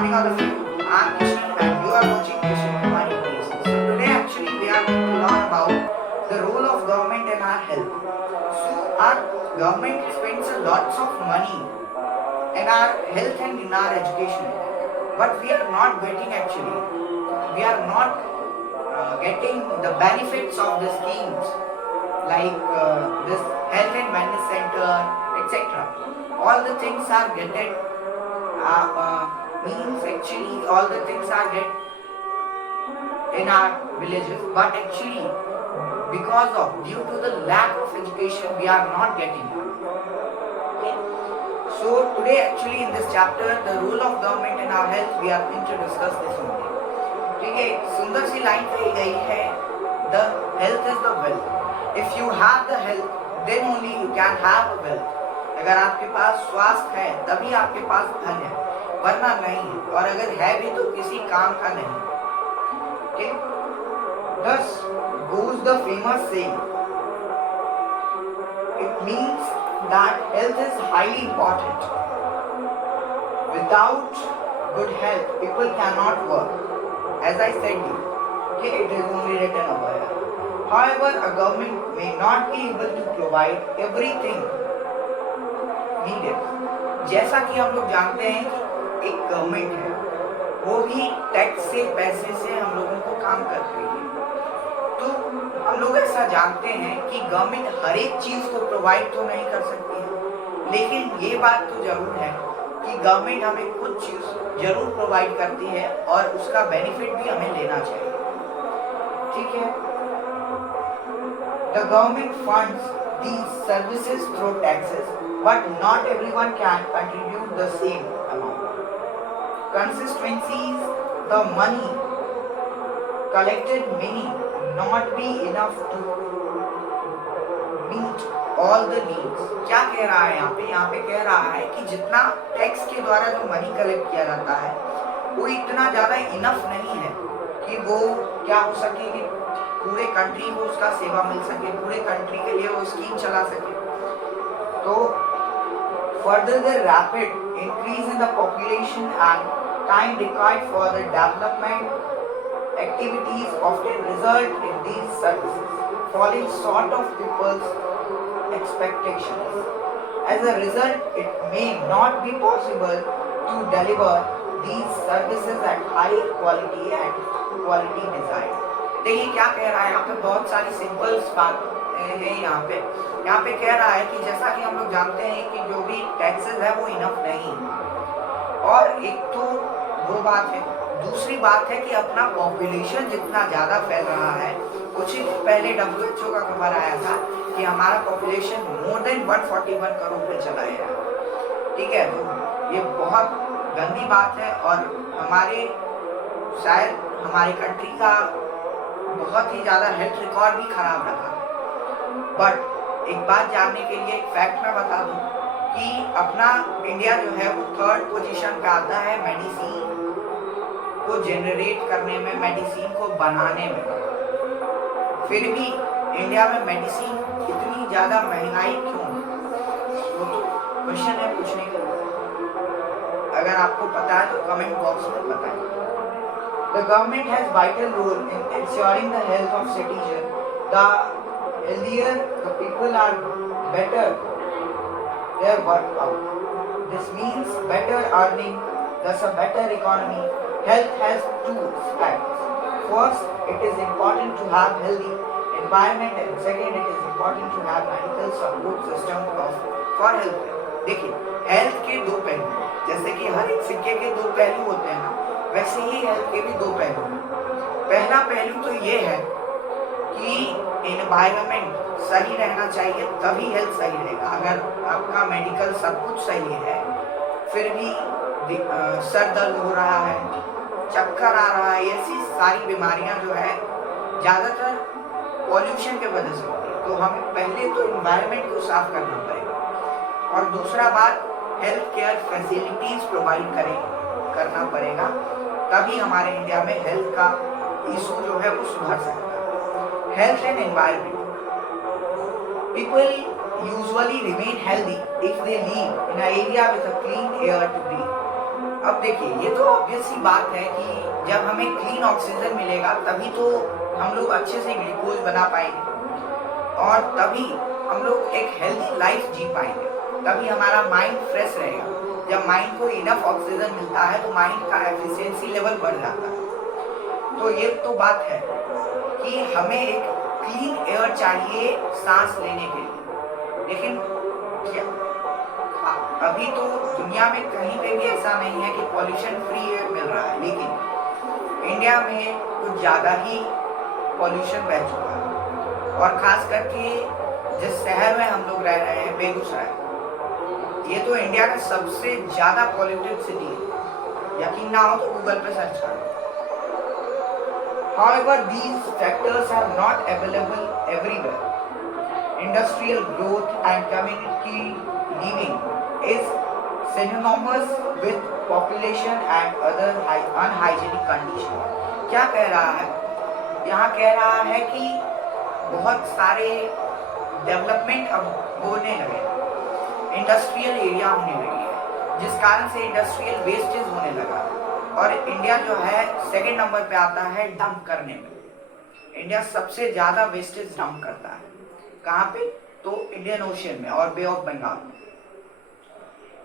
morning all of you. I'm Kishan and you are watching Kishan Kumari News. So today actually we are going to learn about the role of government in our health. So our government spends a lots of money in our health and in our education, but we are not getting actually. We are not getting the benefits of the schemes like this health and wellness center, etc. All the things are getting means actually all the things are get in our villages, but actually because of due to the lack of education we are not getting it. Okay. So today actually in this chapter the role of government in our health we are going to discuss this only. ठीक है, सुंदर सी line कही गई है, the health is the wealth. If you have the health, then only you can have a wealth. अगर आपके पास स्वास्थ्य है तभी आपके पास धन है, वरना नहीं है, और अगर है भी तो किसी काम का नहीं. Okay? Thus goes the famous saying. It means that health is highly important. Without good health, people cannot work. As I said you, okay, it is only written over here. However, a government may not be able to provide everything needed. जैसा कि हम लोग जानते हैं कि एक government है, वो भी टैक्स से पैसे से हम लोगों को काम कर रही है. तो हम लोग ऐसा जानते हैं कि गवर्नमेंट हर एक चीज़ को प्रोवाइड तो नहीं कर सकती है, लेकिन ये बात तो जरूर है कि गवर्नमेंट हमें कुछ चीज़ जरूर प्रोवाइड करती है और उसका बेनिफिट भी हमें लेना चाहिए. ठीक है. The government funds these services through taxes, but not everyone can contribute the same amount. Constituencies, the money collected may not be enough to meet all the needs. क्या कह रहा है यहाँ पे? यहाँ पे कह रहा है कि जितना टैक्स के द्वारा जो मनी कलेक्ट किया जाता है वो इतना ज़्यादा इनफ नहीं है कि वो क्या हो सके कि पूरे कंट्री को उसका सेवा मिल सके, पूरे कंट्री के लिए वो स्कीम चला सके. तो further the rapid increase in the population and time required for the development activities often result in these services falling short of people's expectations. As a result, it may not be possible to deliver these services at high quality and quality desired. देखिए क्या कह रहा है यहाँ पे, बहुत सारी simple बात है यहाँ पे कह रहा है कि जैसा कि हम लोग जानते हैं कि जो भी टैक्सेस है वो इनफ नहीं, और एक तो वो बात है, दूसरी बात है कि अपना पॉपुलेशन जितना ज़्यादा फैल रहा है. कुछ ही पहले WHO का खबर आया था कि हमारा पॉपुलेशन मोर देन 141 करोड़ पे चला गया. ठीक है, तो ये बहुत गंदी बात है और हमारे शायद हमारी कंट्री का बहुत ही ज़्यादा हेल्थ रिकॉर्ड भी खराब रहा. बट एक बात जानने के लिए एक फैक्ट मैं बता दूं कि अपना इंडिया जो है वो 3rd पोजीशन पे आता है मेडिसिन को जनरेट करने में, मेडिसिन को बनाने में. फिर भी इंडिया में मेडिसिन इतनी ज़्यादा महंगाई क्यों? वो तो क्वेश्चन है पूछने का. अगर आपको पता है तो कमेंट बॉक्स में बताएं. The government has vital role in ensuring the health of citizens. The healthier the people are, better their workout. This means better earning, thus a better economy. Health has two aspects. First, it is important to have healthy environment, and second, it is important to have medical support system for health. देखिए, health के दो पहलू, जैसे कि हर एक सिक्के के दो पहलू होते हैं ना, वैसे ही हेल्थ के भी दो पहलू हैं. पहला पहलू तो ये है कि एनवायरनमेंट सही रहना चाहिए, तभी हेल्थ सही रहेगा. अगर आपका मेडिकल सब कुछ सही है, फिर भी सर दर्द हो रहा है, चक्कर आ रहा है, ऐसी सारी बीमारियां जो है ज़्यादातर पॉल्यूशन के वजह से होती है. तो हमें पहले तो एनवायरनमेंट को साफ करना पड़ेगा, और दूसरा बात हेल्थ केयर फैसिलिटीज़ प्रोवाइड करना पड़ेगा, तभी हमारे इंडिया में हेल्थ का इशू जो है वो सुधर सकता है. Health and environment. People usually remain healthy if they live in an area with a clean air to breathe. अब देखिए, ये तो ऑब्वियस सी बात है कि जब हमें क्लीन ऑक्सीजन मिलेगा तभी तो हम लोग अच्छे से ग्लूकोज बना पाएंगे और तभी हम लोग एक हेल्दी लाइफ जी पाएंगे, तभी हमारा माइंड फ्रेश रहेगा। जब माइंड को इनफ ऑक्सीजन मिलता है तो माइंड का एफिशिएंसी लेवल बढ़ जाता है। तो ये तो बात है कि हमें एक क्लीन एयर चाहिए सांस लेने के लिए, लेकिन क्या अभी तो दुनिया में कहीं पे भी ऐसा नहीं है कि पॉल्यूशन फ्री एयर मिल रहा है, लेकिन इंडिया में कुछ ज़्यादा ही पॉल्यूशन बढ़ चुका है। और ख़ास करके जिस शहर में हम लोग रह रहे हैं, बेगूसराय, ये तो इंडिया का सबसे ज़्यादा पॉल्यूटेड सिटी है। यकीन ना हो तो गूगल पे सर्च करो। However, these factors are not available everywhere. Industrial growth and community living is synonymous with population and other unhygienic condition. क्या कह रहा है? यहाँ कह रहा है कि बहुत सारे डेवलपमेंट अब होने लगे, इंडस्ट्रियल एरिया होने लगी है, जिस कारण से इंडस्ट्रियल वेस्टेज होने लगा और इंडिया जो है सेकेंड नंबर पे आता है डंप करने में। इंडिया सबसे ज़्यादा वेस्टेज डंप करता है। कहाँ पे? तो इंडियन ओशन में और बे ऑफ बंगाल में।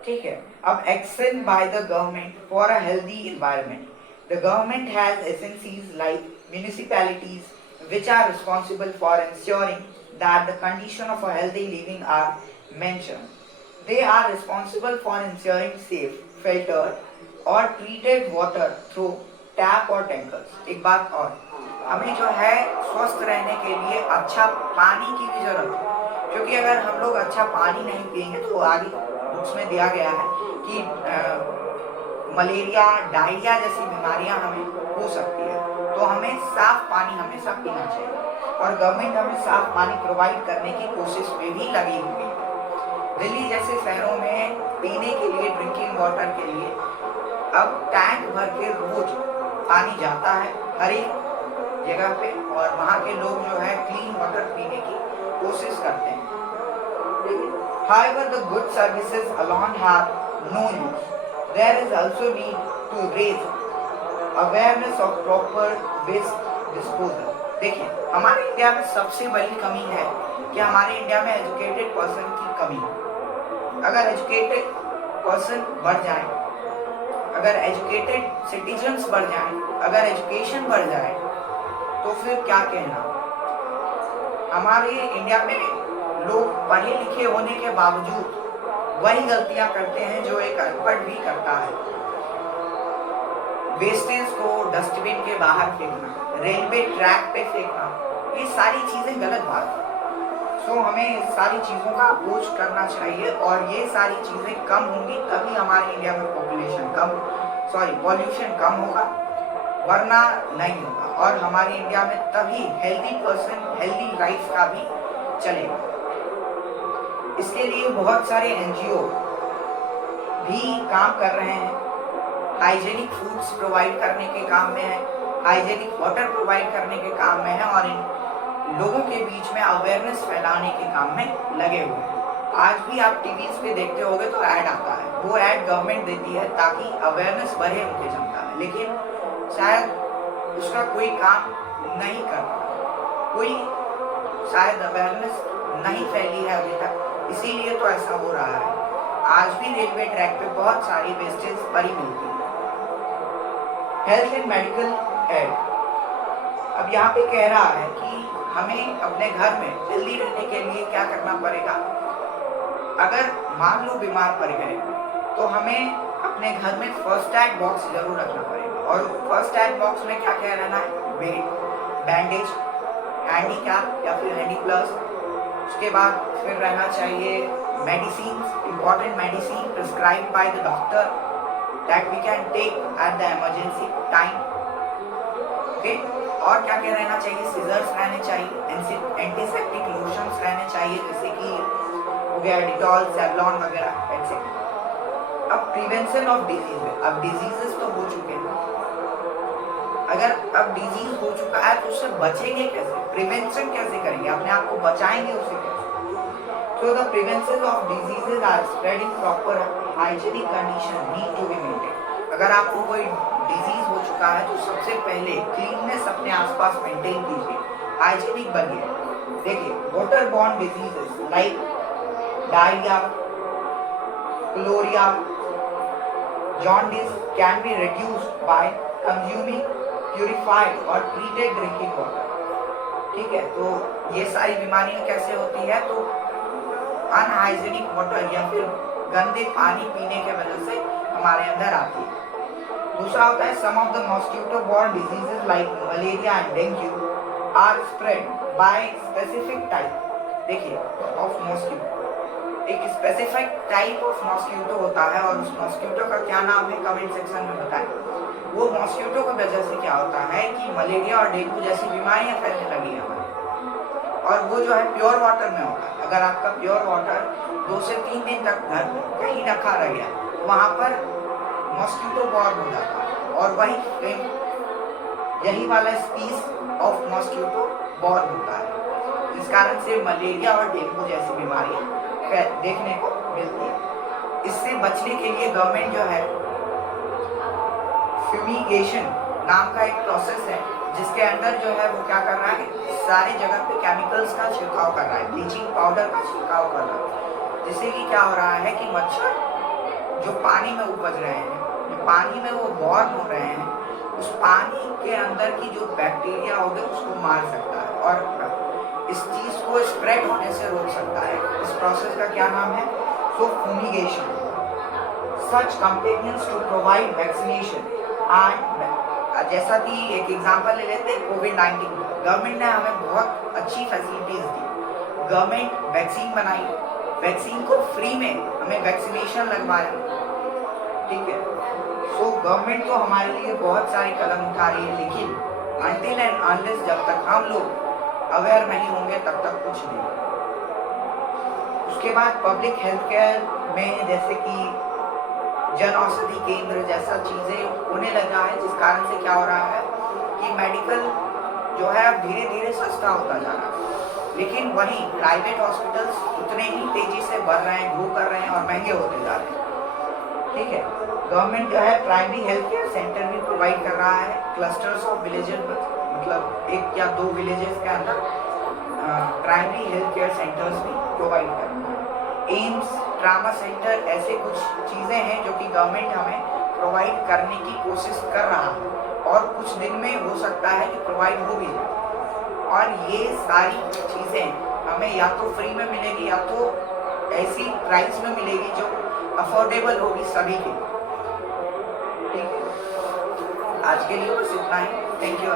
ठीक है, अब action by the government for a healthy environment. The government has agencies like municipalities which are responsible for ensuring that the condition of a healthy living are mentioned. They are responsible for ensuring safe, filtered or treated water through tap or tankers. एक बात और, हमें जो है स्वस्थ रहने के लिए अच्छा पानी की भी जरूरत है, क्योंकि अगर हम लोग अच्छा पानी नहीं पिएंगे तो आगे उसमें दिया गया है कि मलेरिया, डायरिया जैसी बीमारियां हमें हो सकती है। तो हमें साफ पानी हमेशा पीना चाहिए और गवर्नमेंट हमें साफ पानी प्रोवाइड करने की कोशिश में भी लगी हुई है। दिल्ली जैसे शहरों में पीने के लिए, ड्रिंकिंग वाटर के लिए अब टैंक भर के रोज पानी जाता है हर एक जगह पे और वहाँ के लोग जो है क्लीन वाटर पीने की कोशिश करते हैं। However, the good services alone have no use. There is also need to raise awareness of proper waste disposal. देखिए, हमारे इंडिया में सबसे बड़ी कमी है कि हमारे इंडिया में एजुकेटेड पर्सन की कमी है। अगर एजुकेटेड पर्सन बढ़ जाए, अगर एजुकेटेड सिटीजन्स बढ़ जाए, अगर एजुकेशन बढ़ जाए तो फिर क्या कहना। हमारे इंडिया में लोग पढ़े लिखे होने के बावजूद वही गलतियां करते हैं जो एक अनपढ़ भी करता है। वेस्टेज को डस्टबिन के बाहर फेंकना, रेलवे ट्रैक पे फेंकना, ये सारी चीज़ें गलत बात है। सो हमें इस सारी चीज़ों का अप्रोच करना चाहिए और ये सारी चीज़ें कम होंगी तभी हमारे इंडिया में पॉल्यूशन कम होगा, वरना नहीं होगा। और हमारे इंडिया में तभी हेल्दी पर्सन हेल्दी लाइफ का भी चलेगा। इसके लिए बहुत सारे एनजीओ भी काम कर रहे हैं, हाइजेनिक फूड्स प्रोवाइड करने के काम में है, हाइजेनिक वाटर प्रोवाइड करने के काम में है और इन लोगों के बीच में अवेयरनेस फैलाने के काम में लगे हुए हैं। आज भी आप टीवीज पे देखते होंगे तो ऐड आता है, वो ऐड गवर्नमेंट देती है ताकि अवेयरनेस बढ़े उनके जनता में, लेकिन शायद उसका कोई काम नहीं करता, कोई शायद अवेयरनेस नहीं फैली है अभी तक, इसीलिए तो ऐसा हो रहा है। आज भी रेलवे ट्रैक पे बहुत सारी वेस्टेज पड़ी मिलती है। हेल्थ एंड मेडिकल एड अब यहाँ पे कह रहा है कि हमें अपने घर में हेल्दी रहने के लिए क्या करना पड़ेगा। अगर मान लो बीमार पड़ गए तो हमें अपने घर में फर्स्ट एड बॉक्स जरूर रखना पड़ेगा और फर्स्ट एड बॉक्स में क्या क्या रहना है, बैंडेज, हैंडी कैप या फिर हैंडी प्लस। उसके बाद फिर रहना चाहिए medicine, important medicine prescribed by the doctor that we can take at the emergency time. Okay, और क्या क्या रहना चाहिए, सीजर्स रहने चाहिए, एंटीसेप्टिक लोशंस रहने चाहिए जैसे कि हो गया डिटॉल, सेवलॉन वगैरह एटसेट्रा। अब प्रिवेंशन ऑफ डिजीज है, अब डिजीजेस तो हो चुके हैं, अगर अब डिजीज हो चुका है तो उससे बचेंगे कैसे, प्रिवेंशन कैसे करेंगे, अपने आप को बचाएंगे उससे कैसे। So the prevention of diseases are spreading proper hygienic condition need to be maintained. अगर आपको कोई डिजीज हो चुका है तो सबसे पहले क्लीननेस अपने आसपास मेंटेन कीजिए, हाइजीनिक बनिए। देखिए, water borne diseases like diarrhoea, cholera, jaundice can be reduced by consuming purified और treated drinking water। ठीक है, तो ये सारी बीमारियां कैसे होती है, तो अनहाइजीनिक वाटर या फिर गंदे पानी पीने के वजह से हमारे अंदर आती है। दूसरा होता है some of the mosquito borne diseases like malaria and dengue are spread by specific type. देखिए, ऑफ मॉस्किटो, एक स्पेसिफिक टाइप ऑफ मॉस्किटो होता है और उस मॉस्किटो का क्या नाम है कमेंट सेक्शन में बताएं। वो मॉस्किटो की वजह से क्या होता है कि मलेरिया और डेंगू जैसी बीमारियां फैलने लगी हैं हमारे, और वो जो है प्योर वाटर में होता है। अगर आपका प्योर वाटर 2 से 3 दिन तक घर में कहीं रखा रह गया, वहाँ पर मॉस्किटो बॉर्न हो जाता है और वही यही वाला स्पीस ऑफ मॉस्किटो बॉर्न होता है, जिस कारण से मलेरिया और डेंगू जैसी बीमारियां देखने को मिलती है। इससे बचने के लिए गवर्नमेंट जो है फ्यूमिगेशन नाम का एक प्रोसेस है, जिसके अंदर जो है वो क्या कर रहा है, सारी जगह पे केमिकल्स का छिड़काव कर रहा है, ब्लीचिंग पाउडर का छिड़काव कर रहा है, जिससे कि क्या हो रहा है कि मच्छर जो पानी में उपज रहे हैं, जो पानी में वो बॉर्न हो रहे हैं, उस पानी के अंदर की जो बैक्टीरिया होगी उसको मार सकता है और इस चीज को स्प्रेड होने से रोक सकता है। इस प्रोसेस का क्या नाम है, so fumigation. Such companions to provide vaccination and, जैसा कि एक एग्जांपल ले लेते हैं कोविड-19, गवर्नमेंट ने हमें बहुत अच्छी फैसिलिटीज दी। गवर्नमेंट वैक्सीन बनाई, वैक्सीन को फ्री में हमें वैक्सीनेशन लगवाया। ठीक है, सो गवर्नमेंट तो हमारे लिए बहुत सारे कदम उठा रही है, लेकिन अनटिल एंड अनलेस जब तक हम लोग अवेयर नहीं होंगे तब तक कुछ नहीं। उसके बाद पब्लिक हेल्थ केयर में जैसे कि जन औषधि केंद्र जैसा चीजें होने लगा है, जिस कारण से क्या हो रहा है कि मेडिकल जो है अब धीरे धीरे सस्ता होता जा रहा है, लेकिन वहीं प्राइवेट हॉस्पिटल्स उतने ही तेजी से बढ़ रहे हैं, ग्रो कर रहे हैं और महंगे होते जा रहे हैं। ठीक है, गवर्नमेंट जो है प्राइमरी हेल्थ केयर सेंटर भी प्रोवाइड कर रहा है, क्लस्टर्स ऑफ विलेजेस, मतलब 1 या 2 विलेजेस के अंदर प्राइमरी हेल्थ केयर सेंटर्स भी प्रोवाइड कर रहा है। एम्स, ट्रामा सेंटर, ऐसे कुछ चीज़ें हैं जो कि गवर्नमेंट हमें प्रोवाइड करने की कोशिश कर रहा है और कुछ दिन में हो सकता है कि प्रोवाइड हो भी जाए। और ये सारी चीज़ें हमें या तो फ्री में मिलेगी या तो ऐसी प्राइस में मिलेगी जो अफोर्डेबल होगी सभी के। ठीक है, आज के लिए बस इतना ही। Thank you.